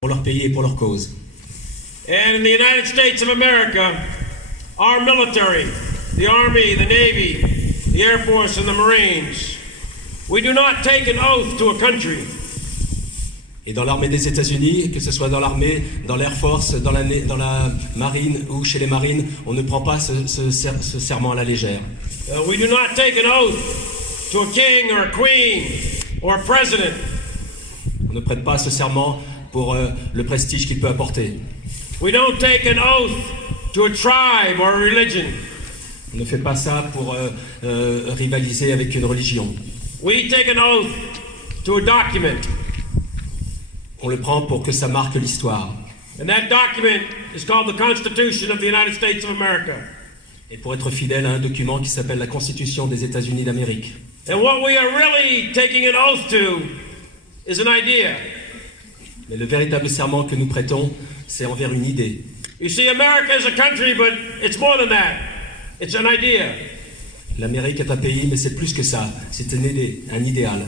pour leur pays et pour leur cause. And in the United States of America, our military, the Army, the Navy, the Air Force, and the Marines, we do not take an oath to a country. Et dans l'armée des États-Unis, que ce soit dans l'armée, dans l'Air Force, dans la marine ou chez les marines, on ne prend pas ce serment à la légère. We do not take an oath to a king or a queen or a president. On ne prête pas ce serment pour le prestige qu'il peut apporter. We don't take an oath to a tribe or a religion. On ne fait pas ça pour rivaliser avec une religion. We take an oath to a document. On le prend pour que ça marque l'histoire. And that document is called the Constitution of the United States of America. Et pour être fidèle à un document qui s'appelle la Constitution des États-Unis d'Amérique. And what we are really taking an oath to is an idea. Mais le véritable serment que nous prêtons, c'est envers une idée. You see, America is a country, but it's more than that. It's an idea. L'Amérique est un pays, mais c'est plus que ça. C'est un idéal.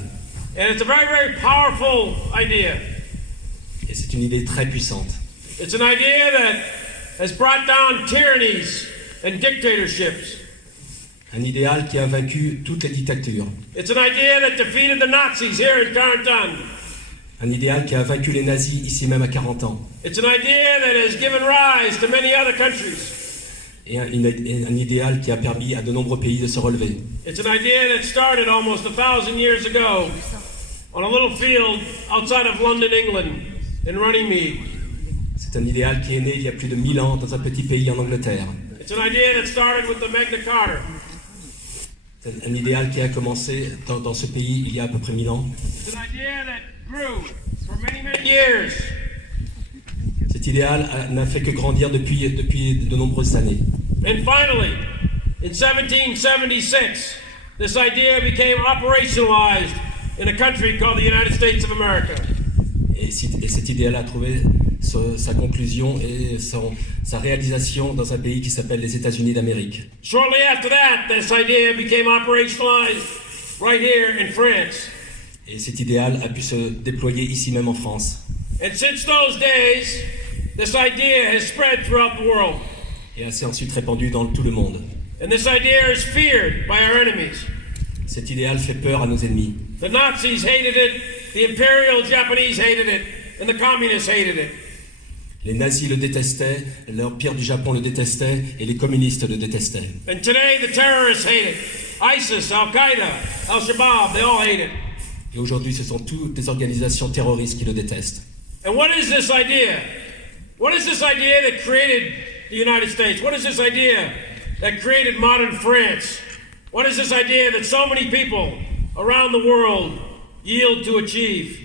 And it's a very, very powerful idea. Et c'est une idée très puissante. It's an idea that has brought down tyrannies and dictatorships. Un idéal qui a vaincu toutes les dictatures. It's an idea that defeated the Nazis here in Carentan. Un idéal qui a vaincu les nazis ici même à 40 ans. It's an idea that has given rise to many other countries. Et un idéal qui a permis à de nombreux pays de se relever. It's an idea that started almost 1,000 years ago on a little field outside of London, England, in Runnymede. C'est un idéal qui est né il y a plus de 1000 ans dans un petit pays en Angleterre. It's an idea that started with the Magna Carta. C'est un idéal qui a commencé dans ce pays il y a à peu près 1000 ans. It's an idea that grew for many, many years. Cet idéal n'a fait que grandir depuis de nombreuses années. And finally, in 1776, this idea became operationalized in a country called the United States of America. Et cet idéal a trouvé sa conclusion et sa réalisation dans un pays qui s'appelle les États-Unis d'Amérique. Shortly after that, this idea became operationalized right here in France. Et cet idéal a pu se déployer ici même en France. And since those days, this idea has spread throughout the world. Et s'est ensuite répandu dans tout le monde. And this idea is feared by our enemies. Cet idéal fait peur à nos ennemis. The Nazis hated it, the Imperial Japanese hated it, and the Communists hated it. Les nazis le détestaient, l'Empire du Japon le détestait, et les communistes le détestaient. And today the terrorists hate it. ISIS, Al-Qaeda, Al-Shabaab, they all hate it. Et aujourd'hui, ce sont toutes les organisations terroristes qui le détestent. And what is this idea? What is this idea that created the United States? What is this idea that created modern France? What is this idea that so many people around the world yield to achieve?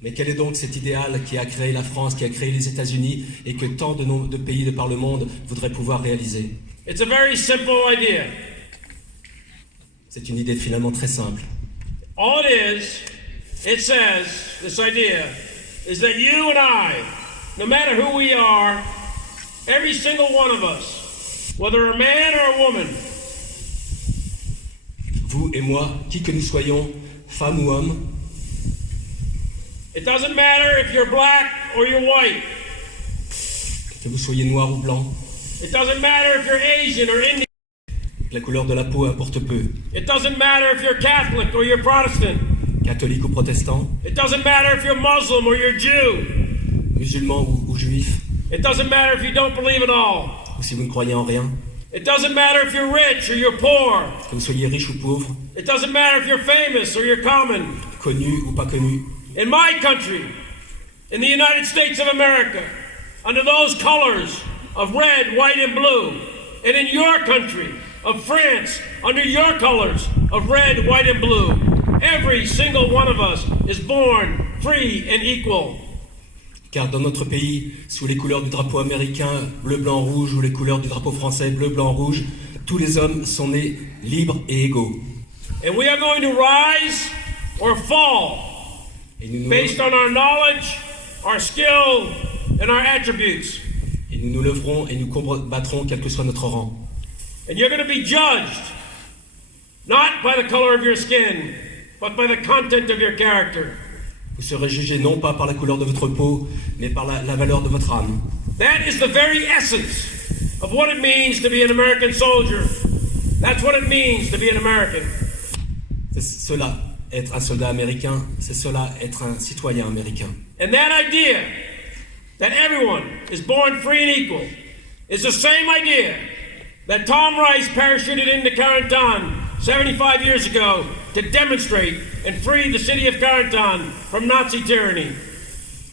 Mais quel est donc cet idéal qui a créé la France, qui a créé les États-Unis et que tant de pays de par le monde voudraient pouvoir réaliser? It's a very simple idea. C'est une idée finalement très simple. All it says, this idea, is that you and I, no matter who we are, every single one of us, whether a man or a woman, vous et moi, qui que nous soyons, femmes ou hommes, it doesn't matter if you're black or you're white. Que vous soyez noir ou blanc. It doesn't matter if you're Asian or Indian. La couleur de la peau importe peu. It doesn't matter if you're Catholic or you're Protestant. Catholique ou protestant. It doesn't matter if you're Muslim or you're Jew. Musulman ou juif. It doesn't matter if you don't believe at all. Ou si vous ne croyez en rien. It doesn't matter if you're rich or you're poor. Que vous soyez riche ou pauvre. It doesn't matter if you're famous or you're common. Connu ou pas connu. In my country, in the United States of America, under those colors of red, white, and blue, and in your country of France, under your colors of red, white, and blue, every single one of us is born free and equal. Car dans notre pays, sous les couleurs du drapeau américain, bleu, blanc, rouge, ou les couleurs du drapeau français, bleu, blanc, rouge, tous les hommes sont nés libres et égaux. And we are going to rise or fall based on our knowledge, our skill, and our attributes. Et nous nous lèverons et nous combattrons quel que soit notre rang. And you're going to be judged not by the color of your skin, but by the content of your character. Vous serez jugés non pas par la couleur de votre peau, mais par la valeur de votre âme. That is the very essence of what it means to be an American soldier. That's what it means to be an American. C'est cela, être un soldat américain, c'est cela, être un citoyen américain. And that idea that everyone is born free and equal is the same idea that Tom Rice parachuted into Carentan 75 years ago to demonstrate and free the city of Carentan from Nazi tyranny.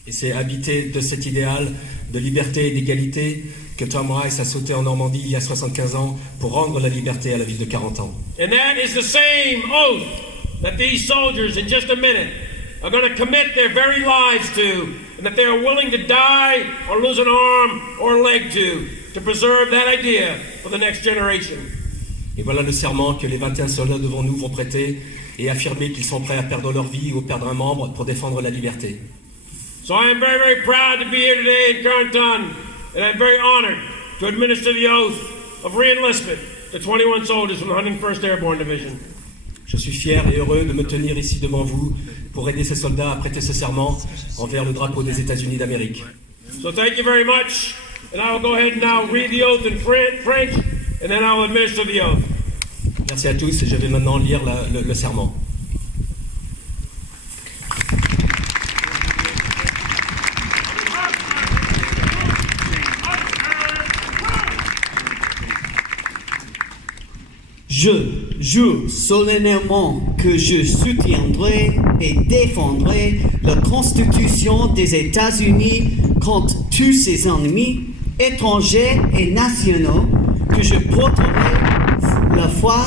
Et c'est habité de cet idéal de liberté et d'égalité que Tom Rice a sauté en Normandie il y a 75 ans pour rendre la liberté à la ville de Carentan. And that is the same oath that these soldiers in just a minute are going to commit their very lives to, and that they are willing to die or lose an arm or a leg to preserve that idea for the next generation. Et voilà le serment que les 21 soldats devant nous vont prêter et affirmer qu'ils sont prêts à perdre leur vie ou perdre un membre pour défendre la liberté. So I am very, very proud to be here today in Carentan, and I'm very honored to administer the oath of re-enlistment to 21 soldiers from the 101st Airborne Division. Je suis fier et heureux de me tenir ici devant vous pour aider ces soldats à prêter ce serment envers le drapeau des États-Unis d'Amérique. So thank you very much, and I will go ahead and now read the oath in French, and then I will administer the oath. Merci à tous et je vais maintenant lire le serment. Je jure solennellement que je soutiendrai et défendrai la Constitution des États-Unis contre tous ses ennemis, étrangers et nationaux, que je porterai la foi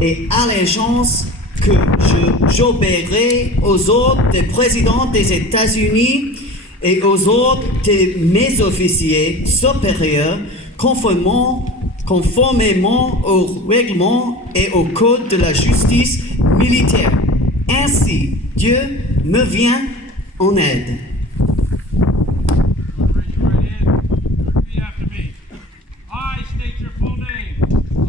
et allégeance, que j'obéirai aux ordres des présidents des États-Unis et aux ordres de mes officiers supérieurs, conformément au règlement et au code de la justice militaire. Ainsi, Dieu me vient en aide. Raise your right hand. Repeat after me. I state your full name.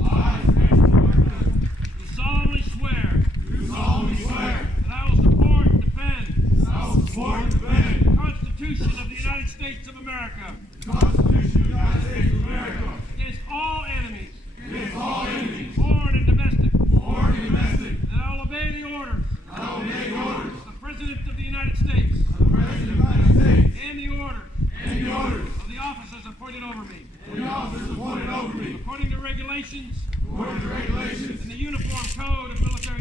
I state your full name. Do solemnly swear Do solemnly swear that I will support and defend that I will support and defend the Constitution of the United States of America the Constitution of the United States of America against all enemies, against all enemies, foreign and domestic. foreign and domestic. That I will obey the orders I will obey the orders of the President of the United States of the President of the United States and the orders and the orders of the officers appointed over me, of the officers appointed over me according to regulations according to regulations and the Uniform Code of Military